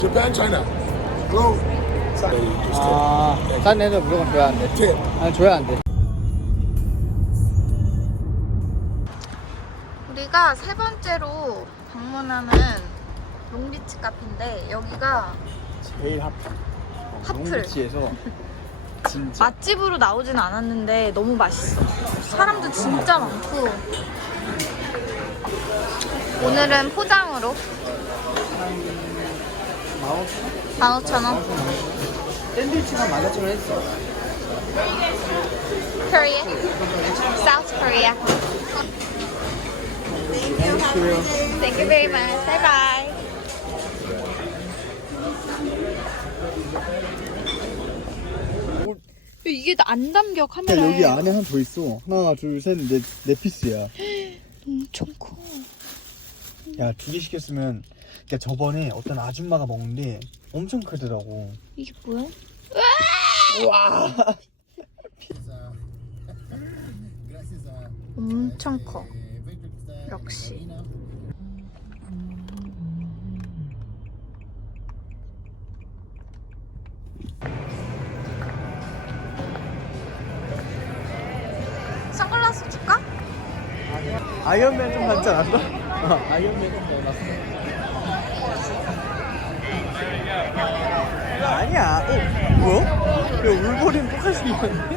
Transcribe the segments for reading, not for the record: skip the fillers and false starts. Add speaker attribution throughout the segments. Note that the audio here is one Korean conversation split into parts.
Speaker 1: Japan, China. Hello.
Speaker 2: 아, 싼 애들 무조건 줘야 안 돼.
Speaker 1: Tip.
Speaker 2: 아니, 줘야 안 돼.
Speaker 3: 우리가 세 번째로 방문하는 롱비치 카페인데 여기가
Speaker 2: 제일 핫.
Speaker 3: 핫플.
Speaker 2: 롱비치에서 진짜
Speaker 3: 맛집으로 나오진 않았는데 너무 맛있어. 사람도 진짜 많고 오늘은 포장으로 15,000원.
Speaker 2: 샌드위치가 15,000원 했어.
Speaker 3: Korea, South Korea. Thank you very much. Bye bye. 이게 안 담겨 카메라에.
Speaker 2: 여기 안에 하나 더 있어. 하나, 둘, 셋, 네 피스야.
Speaker 3: 엄청 커.
Speaker 2: 야, 2개 시켰으면. 야, 저번에 어떤 아줌마가 먹는데 엄청 크더라고.
Speaker 3: 이게 뭐야?
Speaker 2: 와.
Speaker 3: 엄청 커. 역시. 선글라스 줄까?
Speaker 2: 아이언맨 좀 닮지 않았어? 아이언맨 좀 닮았어. 아니야. 뭐야? 야, 울버린 똑같이 생겼네?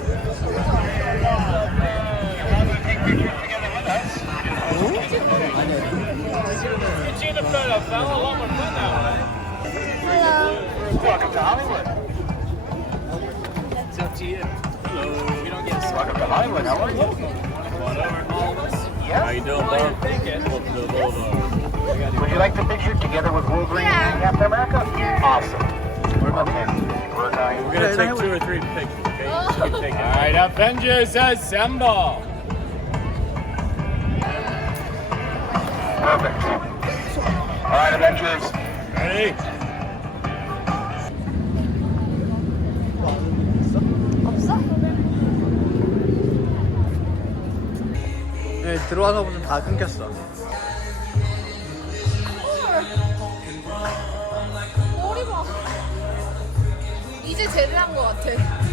Speaker 4: Welcome to Hollywood. It's up to you. Hello. We don't get welcome to Hollywood. How are you? Come on over. Yes. How you doing, bud? Welcome to the Boulevard. Would you like the picture together with Wolverine and Captain America? Awesome. Okay. We're gonna take 2 or 3 pictures. Okay. Just keep taking. All right, Avengers assemble. Perfect. All right, Avengers. Ready?
Speaker 3: 없어?
Speaker 2: 네, 들어와서부터 다 끊겼어.
Speaker 3: 머리 봐. 이제 제대한 것 같아.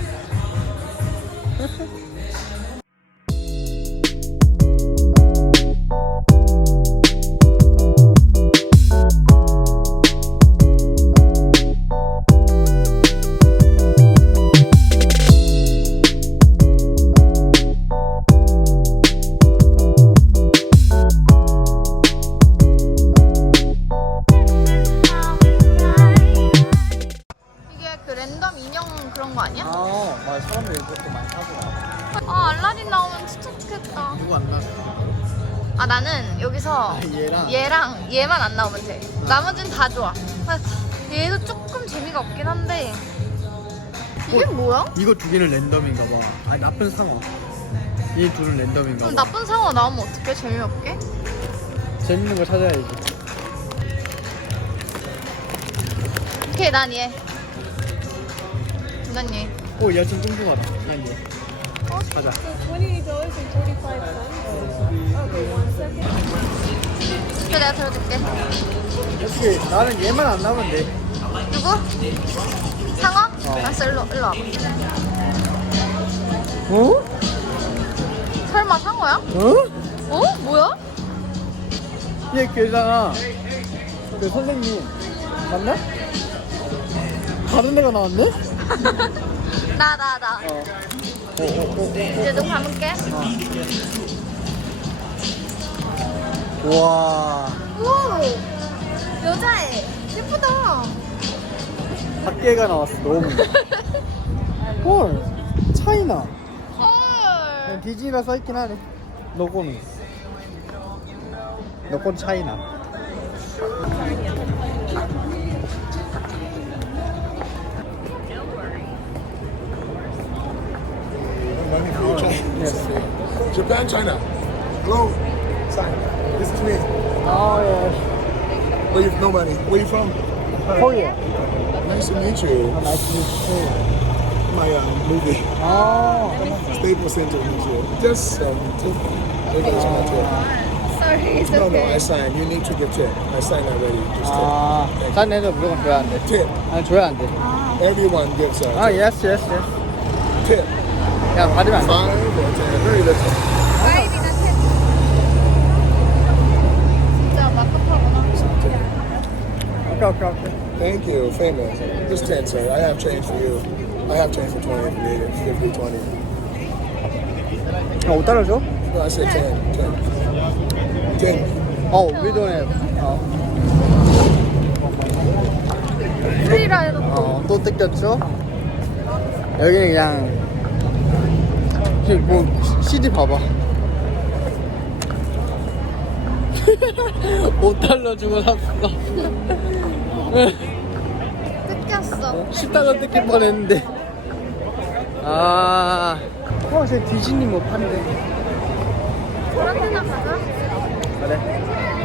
Speaker 3: 이게 그 랜덤 인형 그런 거 아니야?
Speaker 2: 맞아. 사람들이 이것도 많이 사더라.
Speaker 3: 아, 알라딘 나오면 진짜 좋겠다.
Speaker 2: 누구 안 나서?
Speaker 3: 아, 나는 여기서 얘랑 얘만 안 나오면 돼. 나머지는 다 좋아. 아, 얘도 조금 재미가 없긴 한데. 이게 뭐야?
Speaker 2: 이거 2개는 랜덤인가 봐. 아니, 나쁜 상어. 이 둘은 랜덤인가
Speaker 3: 그럼
Speaker 2: 봐.
Speaker 3: 나쁜 상어 나오면 어떡해? 재미없게?
Speaker 2: 재밌는 거 찾아야지.
Speaker 3: 오케이, 난 얘. 난 얘.
Speaker 2: 오, 야, 좀 뚱뚱하다. 얘.
Speaker 3: 어?
Speaker 2: 가자.
Speaker 3: 그래, 내가 들어줄게.
Speaker 2: 역시 나는 얘만 안 나오면 돼.
Speaker 3: 누구? 상어? 알았어, 일로 와봐.
Speaker 2: 어?
Speaker 3: 설마 상어야?
Speaker 2: 어?
Speaker 3: 어? 뭐야?
Speaker 2: 얘 걔잖아. 그 선생님 맞나? 다른 애가 나왔네?
Speaker 3: 나. 이제 눈 감을게.
Speaker 2: 와,
Speaker 3: 오! 여자애. 예쁘다.
Speaker 2: 밖에가 나왔어. 너무. 헐, 차이나.
Speaker 3: 헐.
Speaker 2: 디즈니라 써있긴 하네. 로고는. 로고는 차이나.
Speaker 1: Money for your China.
Speaker 2: Yes.
Speaker 1: Japan, China. Hello. China. This is me.
Speaker 2: Oh yes.
Speaker 1: Where you? No money. Where you from?
Speaker 2: Korea.
Speaker 1: Nice to meet you.
Speaker 2: Nice to meet you.
Speaker 1: My movie.
Speaker 2: Oh.
Speaker 1: Staples Center meet you. Just 여기 오신 것 같아요.
Speaker 3: So sorry. It's
Speaker 1: No, no,
Speaker 3: okay.
Speaker 1: I signed. You need to give tip. I signed already. Just
Speaker 2: 아, 딴 애들 무조건 줘야 안 돼.
Speaker 1: tip. Tip.
Speaker 2: 아니, 줘야 안 돼.
Speaker 1: Everyone gives a
Speaker 2: 아, yes, yes, yes.
Speaker 1: tip.
Speaker 2: 야, 받으면 안 돼.
Speaker 1: 5 or 10. Very little.
Speaker 3: 파이비나 탭. 진짜 막급하구나.
Speaker 2: 오케이.
Speaker 1: Thank you, famous. Just 10, sir. I have change for you. I have change for 20 if you need it. 50, 20.
Speaker 2: 야, 5달러 줘?
Speaker 1: No, I said 10. 10. 10.
Speaker 2: We don't have.
Speaker 3: 프리라 해놓고.
Speaker 2: 또 뜯겼죠? 여기는 그냥 뭐 CD 봐봐. 5달러 주고 샀어.
Speaker 3: 뜯겼어.
Speaker 2: 10달러 뜯길 뻔했는데. 아, 쟤 디즈니 뭐 판대.
Speaker 3: 그런 데나 가자.
Speaker 2: 그래.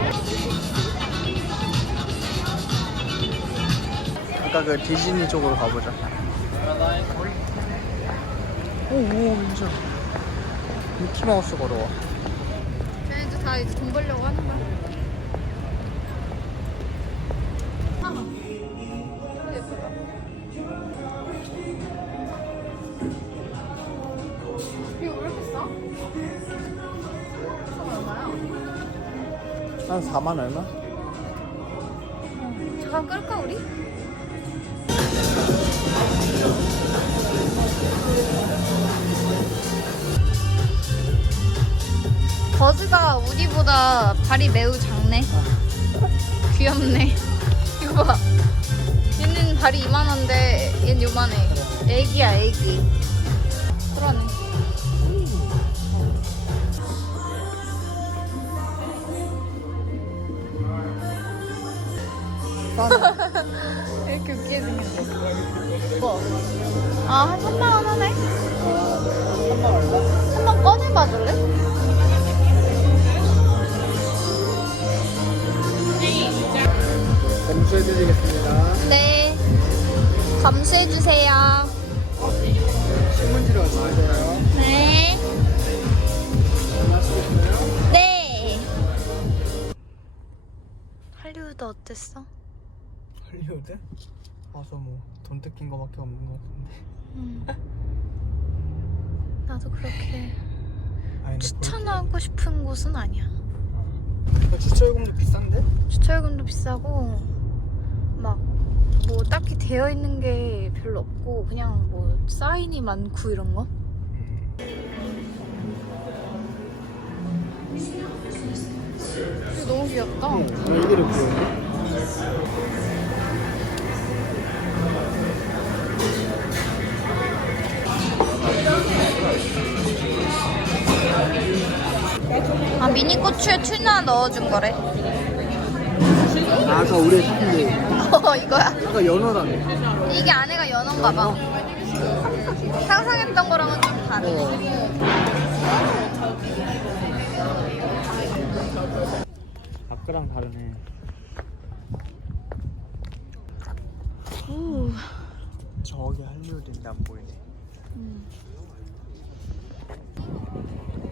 Speaker 2: 아까 그 디즈니 쪽으로 가보자. 오, 진짜. 미키마우스 걸어와.
Speaker 3: 쟤네들 다 이제 돈 벌려고 하는 거야. 예쁘다. 이거 왜 이렇게 싸? 얼마야?
Speaker 2: 한 4만 얼마?
Speaker 3: 잠깐 끌까 우리? 버즈가 우리보다 발이 매우 작네. 귀엽네. 이거 봐. 얘는 발이 이만한데 얘는 요만해. 애기야 애기. 그러네. 이렇게 웃기게 생겼네. 뭐? 아, 한 3만 원 하네?
Speaker 2: 3만 얼마?
Speaker 3: 한번 꺼내봐줄래?
Speaker 2: 검수해드리겠습니다.
Speaker 3: 네. 감수해주세요.
Speaker 2: 신문지를 얼마예요?
Speaker 3: 네.
Speaker 2: 얼마쓰겠어요?
Speaker 3: 네. 할리우드 어땠어?
Speaker 2: 할리우드? 와서 뭐 돈 뜯긴 거밖에 없는 것 같은데.
Speaker 3: 나도 그렇게
Speaker 2: 아니, 근데
Speaker 3: 추천하고 싶은 곳은 아니야.
Speaker 2: 그렇게 주차요금도 비싼데?
Speaker 3: 주차요금도 비싸고 막 뭐 딱히 되어 있는 게 별로 없고 그냥 뭐 사인이 많고 이런 거? 이거 너무 귀엽다.
Speaker 2: 여기를 보여요?
Speaker 3: 아 미니 고추에 튜나 넣어준 거래.
Speaker 2: 아, 아까 우리 샀는데
Speaker 3: 이거야.
Speaker 2: 아까 연어라네.
Speaker 3: 이게 안에가 연어인가 봐. 상상했던 거랑은 좀 다르네.
Speaker 2: 아까랑 다르네. 저기 할리우드인데 안 보이네.